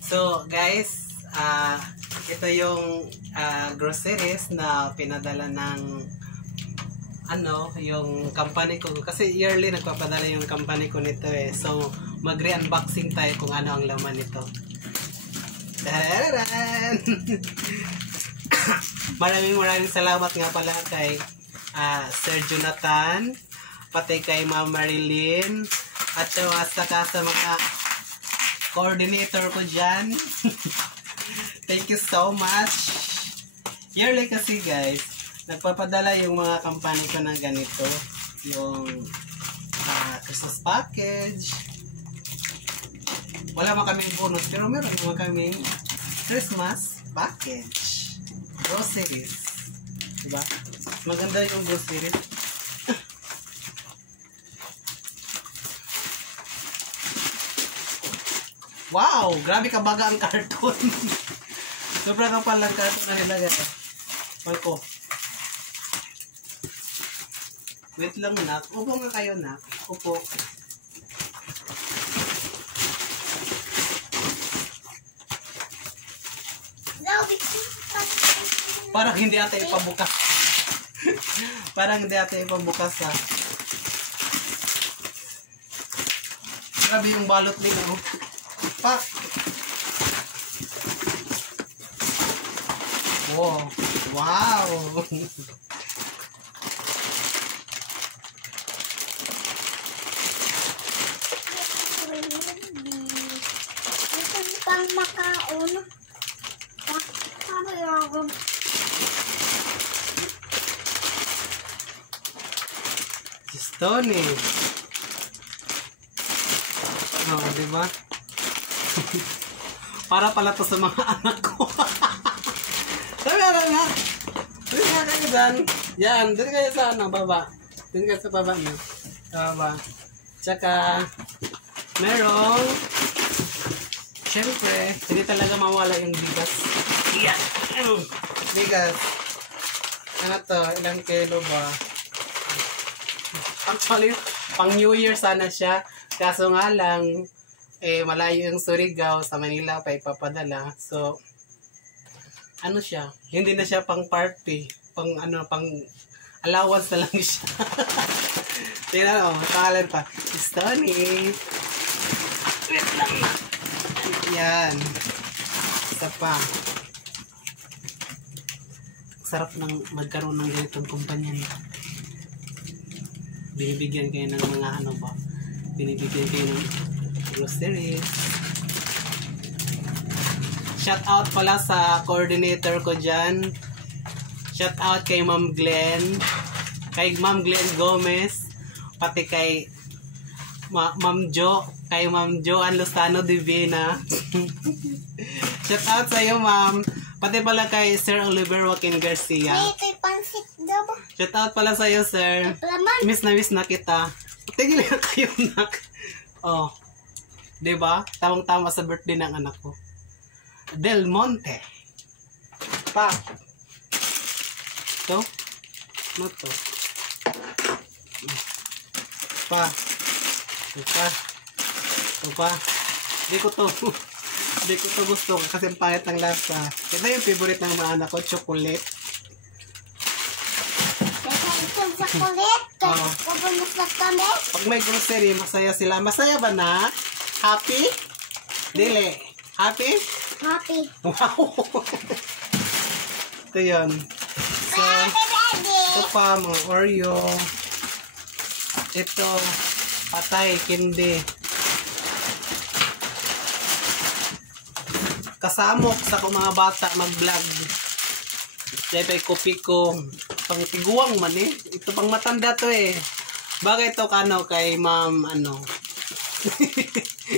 So guys, ito yung groceries na pinadala ng yung company ko. Kasi yearly nagpapadala yung company ko nito eh. So magre-unboxing tayo kung ano ang laman nito. Tararan! Maraming salamat nga pala kay Sir Jonathan, pati kay Ma'am Marilyn, at saka sa mga coordinator ko dyan. Thank you so much. Yearly kasi guys, nagpapadala yung mga company ko ng ganito. Yung Christmas package. Wala man kaming bonus, pero meron naman kaming Christmas package. Groceries. Diba? Maganda yung groceries. Wow! Grabe kabaga ang karton. Sobrang kapal lang karton na nilagay. Malko. Wait lang nak. Upo nga kayo nak. Upo. Parang hindi ata ipabukas. Parang hindi ata ipabukas ha. Grabe yung balot nila. Pa. Oh, wow. Pang makaon. Stony. Oh, diba? Para pala to sa mga anak ko. Sabi nga. Dito nga kayo dyan. Yan, dito kayo sa baba. Dito kayo sa baba niyo. Baba. Tsaka, merong, syempre, hindi talaga mawala yung bigas. Yan. Bigas. Ano to? Ilang kilo ba? Actually, pang New Year sana siya. Kaso nga lang, malayo yung Surigao, sa Manila pa ipapadala. So, ano siya? Hindi na siya pang party. Pang allowance na lang siya. Tingnan mo, pangalan pa. Stony. Wait lang na. Yan. Isa pa. Sarap ng magkaroon ng ganitong kumpanya niya. Binibigyan kayo ng mga binibigyan kayo ng groceries. Shout out pala sa coordinator ko dyan. Shout out kay Ma'am Glenn. Kay Ma'am Glenn Gomez. Pati kay Ma'am Jo. Kay Ma'am Joan Lozano Divina. Shout out sa iyo Ma'am. Pati pala kay Sir Oliver Joaquin Garcia. Shout out pala sa iyo Sir. Miss na kita. Tigil na kayo nak. Oh. Diba? Tamang-tama sa birthday ng anak ko. Del Monte. Pa. Ito. Ano to? Pa. Ito pa. Ito pa. Hindi ko to gusto kasi pangit ng lasa. Ito yung favorite ng mga anak ko. Chocolate. Chocolate? Pag may grocery, masaya sila. Masaya ba na? Happy? Dili. Happy? Happy. Wow! Ito yun. So, ito pa, mga Oreo. Ito, patay, kindi. Kasamok sa kung mga bata mag-vlog. Dahil pa kopi ko. Pang tiguang man eh. Ito pang matanda to eh. Bakit ito kay Ma'am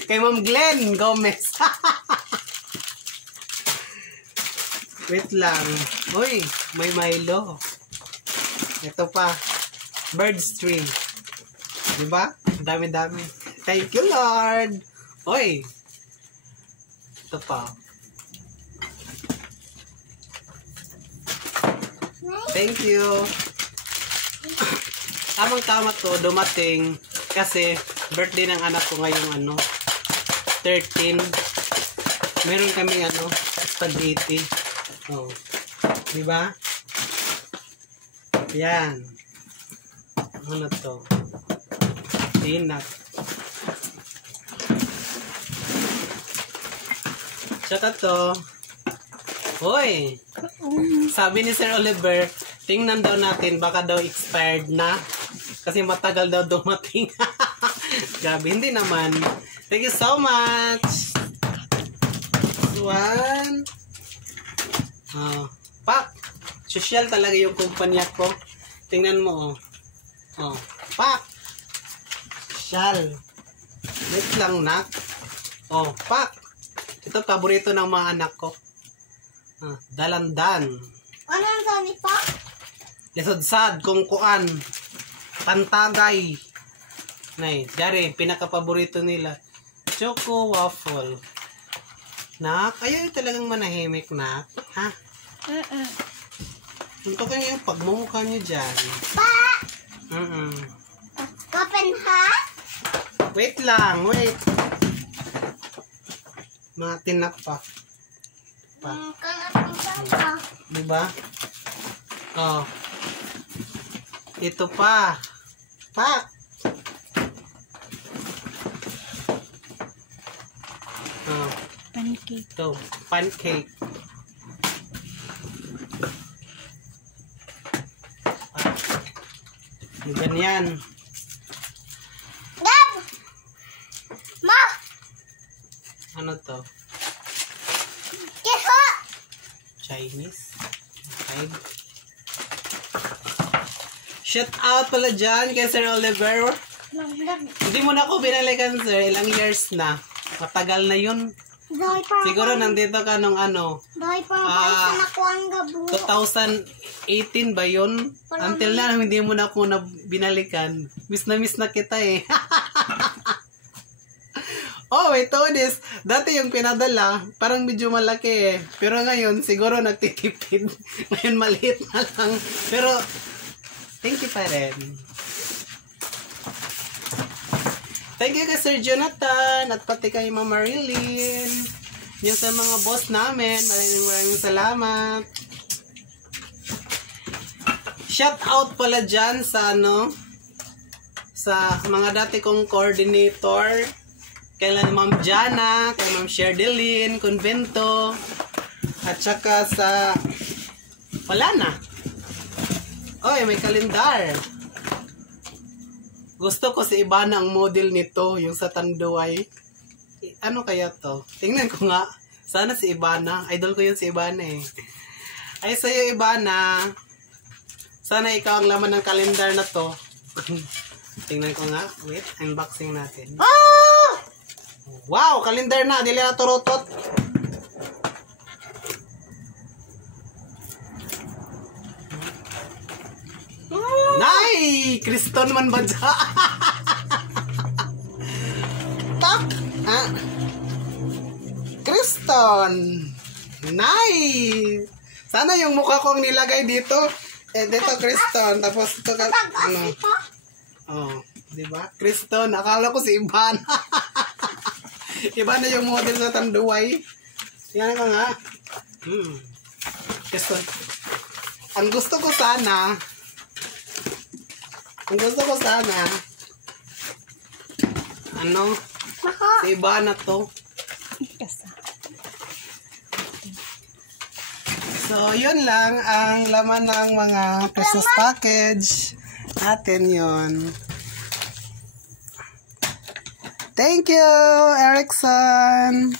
kay Ma'am Glenn Gomez. Wait lang. Uy, may Milo. Ito pa. Bird's tree. Diba? Dami-dami. Thank you, Lord. Uy. Ito pa. Thank you. Tamang-tama to, dumating kasi birthday ng anak ko ngayong 13 Meron kami spaghetti. Oh. Di ba? Yan. Ano to? Peanut. Tsaka to. Hoy! Sabi ni Sir Oliver, tingnan daw natin, baka daw expired na. Kasi matagal daw dumating. Grabe, hindi naman. Thank you so much! One. Pak! Social talaga yung kumpanya ko. Tingnan mo, pak! Social. Wait lang, nak. Pak! Ito, paborito ng mga anak ko. Dalandan. Ano ang dami pa? Lisodsad, kung kuan. Tantagay. Nay, dari, pinaka-paborito nila. Choco waffle. Nak, ayaw talagang manahimik, nak. Ha? Ito kayo yung pagmumukha nyo dyan. Pa! Open ha? Wait lang, wait. Mga tinak pa. Diba? Ito pa. Pak! Pancake. Ito, pancake. Ganyan. Gab! Ma! Ano to? Kiho! Chinese. Okay. Shout out pala dyan kay Sir Oliver. Hindi mo na ako binalikan, sir. Ilang years na. Matagal na yun. Siguro nandito ka nung Dahil pa isa na ko ang gabo. 2018 ba yun? Until na, hindi mo na ako binalikan. Miss na kita eh. Oh, wait, this. Dati yung pinadala, parang medyo malaki eh. Pero ngayon, siguro nagtitipid. Ngayon, maliit na lang. Pero, thank you pa rin. Thank you kay Sir Jonathan at pati kay Ma'am Marilyn. Yung sa mga boss namin, maraming salamat. Shout out pala dyan sa sa mga dati kong coordinator. Kay Ma'am Jana, kay Ma'am Sherdelyn, Convento, at saka sa wala na. Oy, may kalendar. Gusto ko si Ibana ang model nito, yung sa Tanduay. Ano kaya to? Tingnan ko nga. Sana si Ibana. Idol ko yun si Ibana eh. Ay, sa'yo Ibana. Sana ikaw ang laman ng kalendar na to. Tingnan ko nga. Wait, unboxing natin. Oh! Wow, kalendar na. Dili na turutot. Nay! Kriston man ba dyan? Tak! Kriston! Nay! Sana yung mukha kong nilagay dito. Dito Kriston. Tapos ito ka... diba? Kriston. Akala ko si Ibana. Ibana yung model sa Tanduay. Yan ko nga. Kriston. Ang gusto ko sana... si Ibana to. So, yun lang ang laman ng mga Christmas package natin yun. Thank you, Erickson!